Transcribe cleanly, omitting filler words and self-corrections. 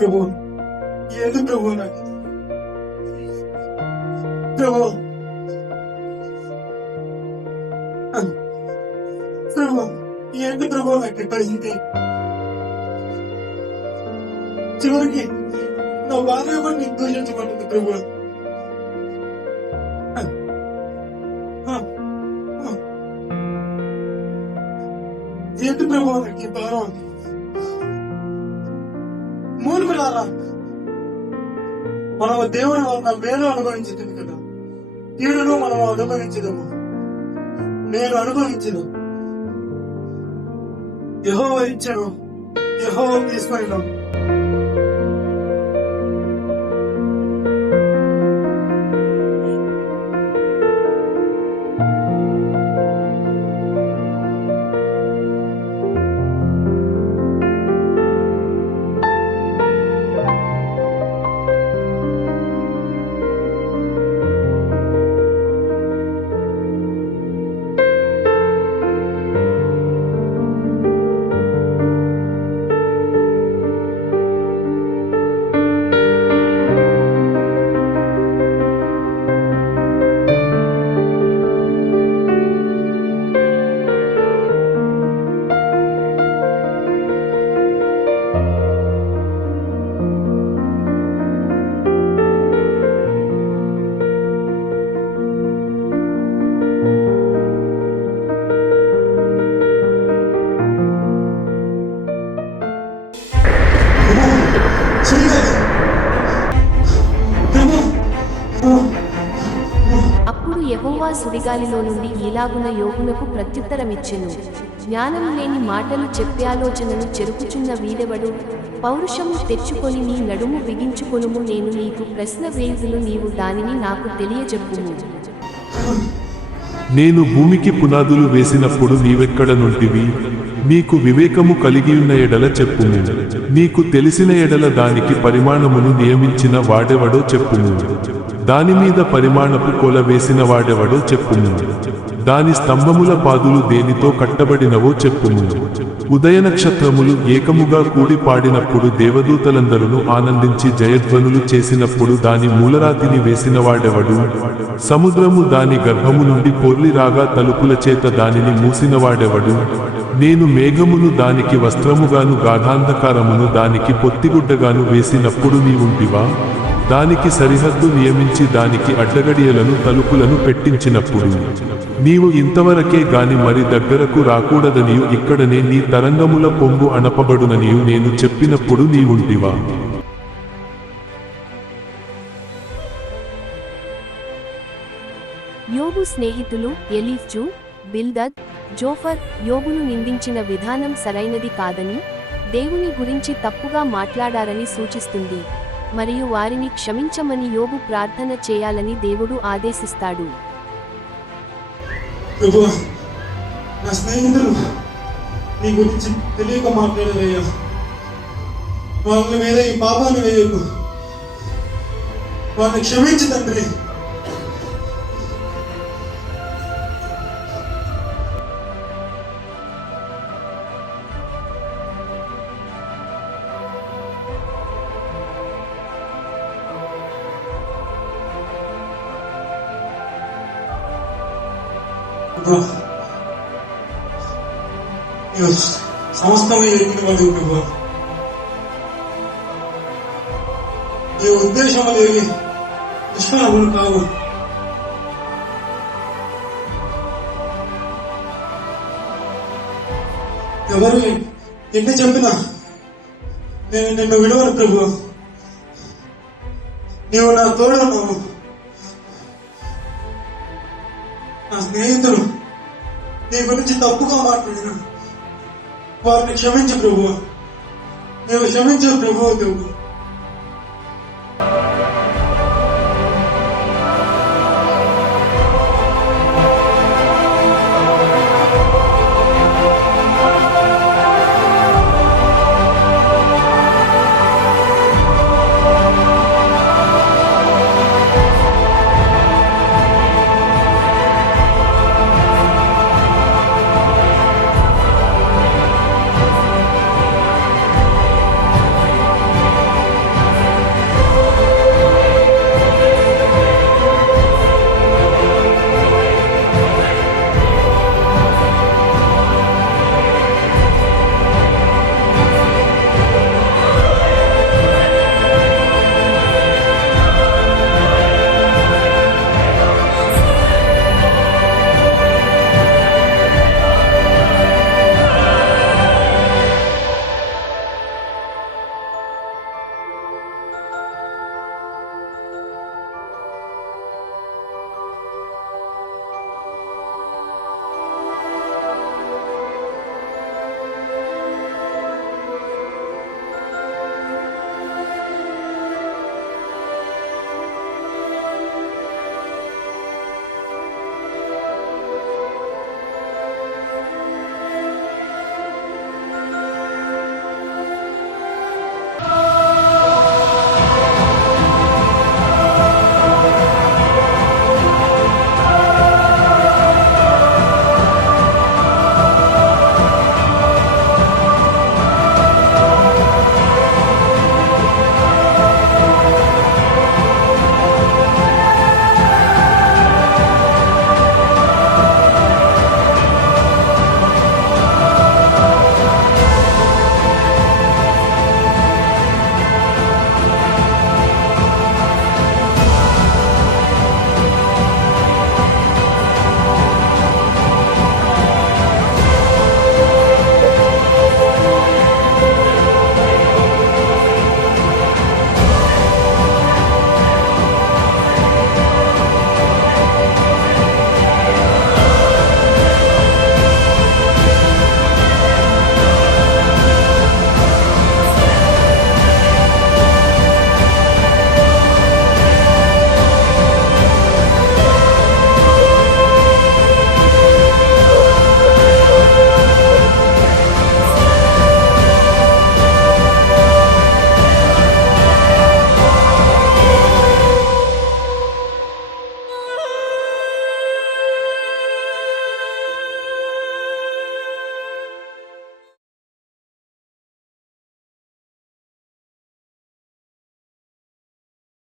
ప్రభు ఏది ప్రభు నాకు ప్రభు ప్రభు ఏంటి ప్రభు నాకు ఇబ్బంది చివరికి నా భార్య కూడా నీకు దూషించబడింది ప్రభు ఏంటి ప్రభు నాకు ఈ భారం మూర్ఖులారా మనము దేవుని వలన మేలు అనుభవించింది కదా కీడును మనం అనుభవించదము నేను అనుభవించను యెహోవా ఇచ్చాను యెహోవా తీసుకున్నాం అప్పుడు యెహోవా సుడిగాలిలో నుండి ఈలాగున యోబునకు ప్రత్యుత్తరమిచ్చెను, జ్ఞానము లేని మాటలు చెప్పి ఆలోచనలు చెరుపుచున్న వీడెవడు? పౌరుషము తెచ్చుకొని నీ నడుము బిగించుకొనుము, నేను నీకు ప్రశ్న వేయుదును, నీవు దానిని నాకు తెలియజెప్పుము. నేను భూమికి పునాదులు వేసినప్పుడు నీవెక్కడ నుంటివి? నీకు వివేకము కలిగియున్న ఎడల చెప్పుము. నీకు తెలిసిన ఎడల దానికి పరిమాణమును నియమించిన వాడెవడో చెప్పుము. దానిమీద పరిమాణపు కొల వేసిన వాడెవడో చెప్పుము. దాని స్తంభముల పాదులు దేనితో కట్టబడినవో చెప్పుము. ఉదయ నక్షత్రములు ఏకముగా కూడి పాడినప్పుడు దేవదూతలందరూ ఆనందించి జయధ్వనులు చేసినప్పుడు దాని మూలరాతిని వేసిన వాడెవడు? సముద్రము దాని గర్భము నుండి పొర్లి రాగా తలుపుల చేత దానిని మూసిన వాడెవడు? నేను మేఘమును దానికి వస్త్రముగాను గాఢాంధకారమును దానికి పొత్తిగుడ్డగాను వేసినప్పుడు నీవుంటివా? దానికి సరిహద్దు నియమించి దానికి అడ్డగడియలను తలుపులను పెట్టించినప్పుడు నీవు ఇంతవరకే గాని మరి దగ్గరకు రాకూడదనియు ఇక్కడనే నీ తరంగముల పొంగు అణపబడుననియు నేను చెప్పినప్పుడు నీవుంటివా? యోబు స్నేహితులు ఎలీఫ్జు, బిల్దద్, జోఫర్ యోబును నిందించిన విధానం సరైనది కాదని, దేవుని గురించి తప్పుగా మాట్లాడారని సూచిస్తుంది మరియు వారిని క్షమించమని యోబు ప్రార్థన చేయాలని దేవుడు ఆదేశిస్తాడు. ప్రభువా, నా స్నేహితులు నీ గురించి తెలియక మాట్లాడారయ్యా. వాళ్ళ మీద ఈ పాపాన్ని వేయకు, వాళ్ళని క్షమించు తండ్రి. సమస్తమే ఎరిగిన వాడు ప్రభు. ఈ ఉద్దేశం లేని దుష్కర్మలు కావు. ఎవరు ఎన్ని చెప్పినా నేను నిన్ను విడవను ప్రభు. నీవు నా తోడున్నావు. నా స్నేహితులు నీ గురించి తప్పుగా మాట్లాడిన వారిని క్షమించు ప్రభు. నీవు క్షమించు ప్రభు. దేవుడు